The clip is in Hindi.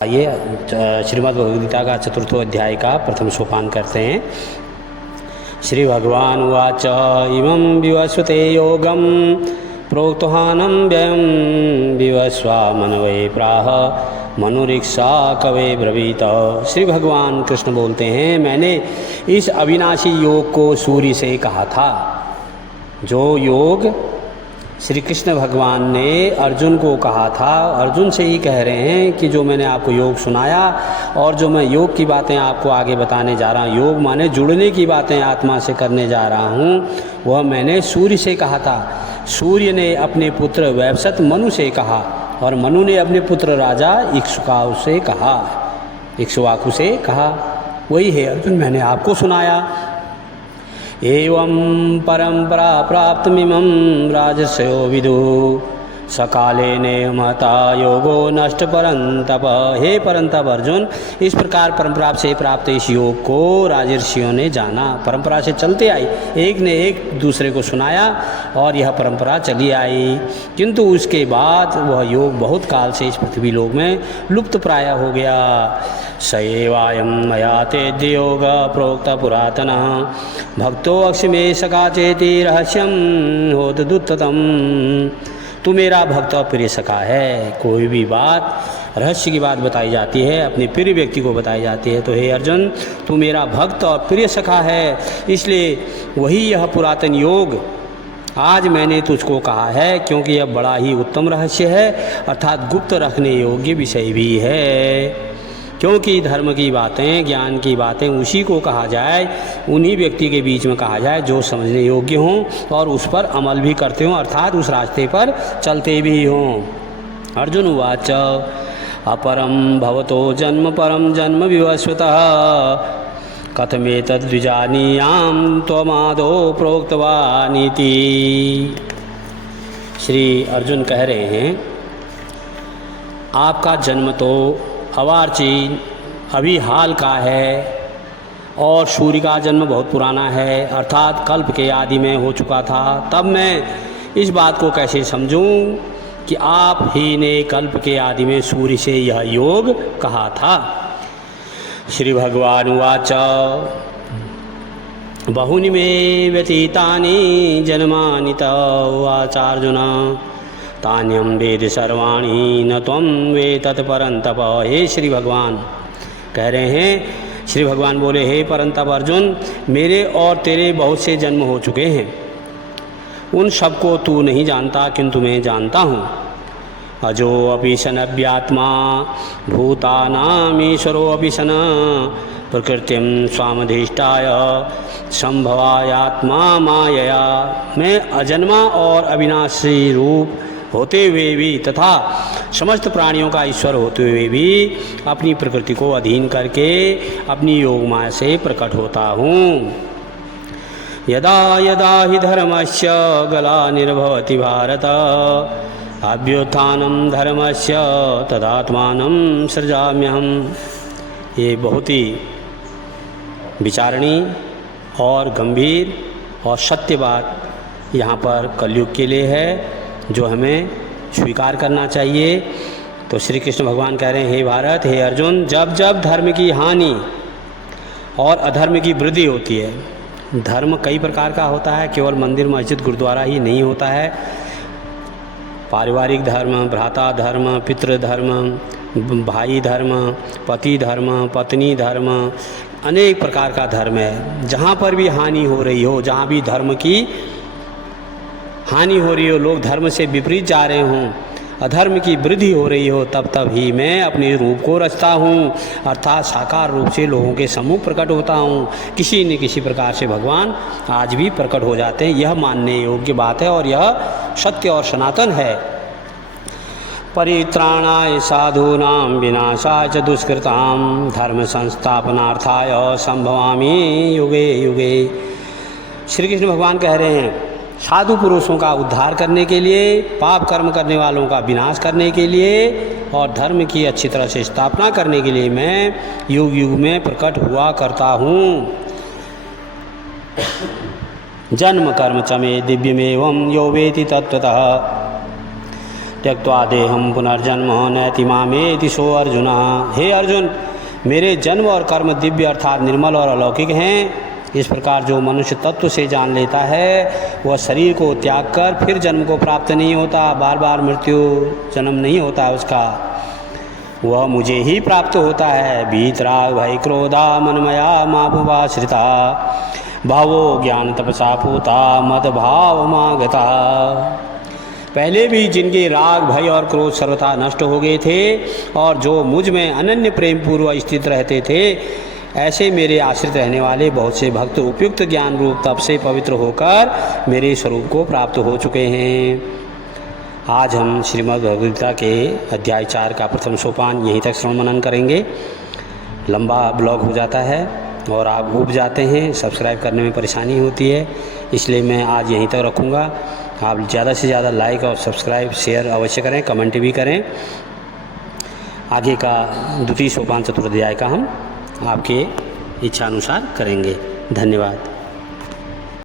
आइए श्रीमद् भगवद्गीता का चतुर्थ अध्याय का प्रथम सोपान करते हैं। श्री भगवान उवाच इमं विवस्वते योगं प्रोक्तहानं व्ययं विवस्वामनवे प्राह मनुरीक्षा कवे ब्रवीत। श्री भगवान कृष्ण बोलते हैं, मैंने इस अविनाशी योग को सूर्य से कहा था। जो योग श्री कृष्ण भगवान ने अर्जुन को कहा था, अर्जुन से ही कह रहे हैं कि जो मैंने आपको योग सुनाया और जो मैं योग की बातें आपको आगे बताने जा रहा हूँ, योग माने जुड़ने की बातें आत्मा से करने जा रहा हूँ, वह मैंने सूर्य से कहा था। सूर्य ने अपने पुत्र वैवस्वत मनु से कहा और मनु ने अपने पुत्र राजा इक्ष्वाकु से कहा। वही है अर्जुन, मैंने आपको सुनाया। एवं परंपरा प्राप्तमिमं राजर्षयो विदु सकाले ने महता योगो नष्ट परंतप। हे परंतप अर्जुन, इस प्रकार परंपरा से प्राप्त इस योग को राजर्षियों ने जाना। परंपरा से चलते आई, एक ने एक दूसरे को सुनाया और यह परंपरा चली आई, किंतु उसके बाद वह योग बहुत काल से इस पृथ्वी लोक में लुप्त प्राय हो गया। स एवायं मया तेद्य योग प्रोक्त पुरातन भक्तो अक्षमे सका चेति रहस्यम होतदुत्तम। तू मेरा भक्त और प्रिय सखा है। कोई भी बात रहस्य की बात बताई जाती है, अपने प्रिय व्यक्ति को बताई जाती है, तो हे अर्जुन, तू मेरा भक्त और प्रिय सखा है, इसलिए वही यह पुरातन योग आज मैंने तुझको कहा है, क्योंकि यह बड़ा ही उत्तम रहस्य है, अर्थात गुप्त रखने योग्य विषय भी है। क्योंकि धर्म की बातें, ज्ञान की बातें उसी को कहा जाए, उन्हीं व्यक्ति के बीच में कहा जाए जो समझने योग्य हों और उस पर अमल भी करते हों, अर्थात उस रास्ते पर चलते भी हों। अर्जुन उवाच अपरम भवतो जन्म परम जन्म विवस्वतः कथमेतद्विजानीयां त्वमादौ प्रोक्तवानिति। श्री अर्जुन कह रहे हैं, आपका जन्म तो अवार्चीन अभी हाल का है और सूर्य का जन्म बहुत पुराना है, अर्थात कल्प के आदि में हो चुका था। तब मैं इस बात को कैसे समझूं कि आप ही ने कल्प के आदि में सूर्य से यह योग कहा था। श्री भगवान उवाच बहुनि मे व्यतीतानि जन्मानि तव वाचार्जुन तान्यम वेद सर्वाणी न त्वं वेत्तत् परंतप। हे श्री भगवान कह रहे हैं, श्री भगवान बोले, हे परंतप अर्जुन, मेरे और तेरे बहुत से जन्म हो चुके हैं, उन सबको तू नहीं जानता, किंतु मैं जानता हूँ। अजो अपि सन अव्यात्मा भूतानामीश्वरो अपि सन प्रकृतिम स्वामधिष्ठाय संभवायात्मा मायया। मैं अजन्मा और अविनाशी रूप होते हुए भी तथा समस्त प्राणियों का ईश्वर होते हुए भी अपनी प्रकृति को अधीन करके अपनी योग माया से प्रकट होता हूँ। यदा यदा हि धर्मस्य ग्लानिर्भवति भारत अभ्युत्थानं धर्मस्य तदात्मानं सृजाम्यहम्। ये बहुत ही विचारणीय और गंभीर और सत्य बात यहाँ पर कलयुग के लिए है, जो हमें स्वीकार करना चाहिए। तो श्री कृष्ण भगवान कह रहे हैं, हे भारत, हे अर्जुन, जब जब धर्म की हानि और अधर्म की वृद्धि होती है, धर्म कई प्रकार का होता है, केवल मंदिर मस्जिद गुरुद्वारा ही नहीं होता है। पारिवारिक धर्म, भ्राता धर्म, पितृ धर्म, भाई धर्म, पति धर्म, पत्नी धर्म, अनेक प्रकार का धर्म है। जहाँ पर भी हानि हो रही हो, जहाँ भी धर्म की हानि हो रही हो, लोग धर्म से विपरीत जा रहे हों, अधर्म की वृद्धि हो रही हो, तब तब ही मैं अपने रूप को रचता हूँ, अर्थात साकार रूप से लोगों के सम्मुख प्रकट होता हूँ। किसी न किसी प्रकार से भगवान आज भी प्रकट हो जाते हैं। यह मानने योग्य बात है और यह सत्य और सनातन है। परित्राणाय साधूनां विनाशाय च दुष्कृतां धर्म संस्थापनार्थाय संभवामि युगे युगे। श्री कृष्ण भगवान कह रहे हैं, साधु पुरुषों का उद्धार करने के लिए, पाप कर्म करने वालों का विनाश करने के लिए और धर्म की अच्छी तरह से स्थापना करने के लिए मैं युग युग में प्रकट हुआ करता हूँ। जन्म कर्म च मे दिव्यमेवं यो वेति तत्त्वतः त्यक्त्वा देहं पुनर्जन्म नैति मामेति सो अर्जुन। हे अर्जुन, मेरे जन्म और कर्म दिव्य अर्थात निर्मल और अलौकिक हैं। इस प्रकार जो मनुष्य तत्व से जान लेता है वह शरीर को त्याग कर फिर जन्म को प्राप्त नहीं होता, बार बार मृत्यु जन्म नहीं होता है उसका, वह मुझे ही प्राप्त होता है। वीतराग भय क्रोधा मनमया माभुवाश्रिता भावो ज्ञान तपसा पूता मद भाव मागता। पहले भी जिनके राग भय और क्रोध सर्वथा नष्ट हो गए थे और जो मुझ में अनन्य प्रेम पूर्व स्थित रहते थे, ऐसे मेरे आश्रित रहने वाले बहुत से भक्त उपयुक्त ज्ञान रूप तप से पवित्र होकर मेरे स्वरूप को प्राप्त हो चुके हैं। आज हम श्रीमद् भगवद गीता के अध्याय 4 का प्रथम सोपान यहीं तक श्रवण मनन करेंगे। लंबा ब्लॉग हो जाता है और आप ऊब जाते हैं, सब्सक्राइब करने में परेशानी होती है, इसलिए मैं आज यहीं तक रखूँगा। आप ज़्यादा से ज़्यादा लाइक और सब्सक्राइब शेयर अवश्य करें, कमेंट भी करें। आगे का द्वितीय सोपान चतुर्थ अध्याय का हम आपके इच्छा अनुसार करेंगे। धन्यवाद।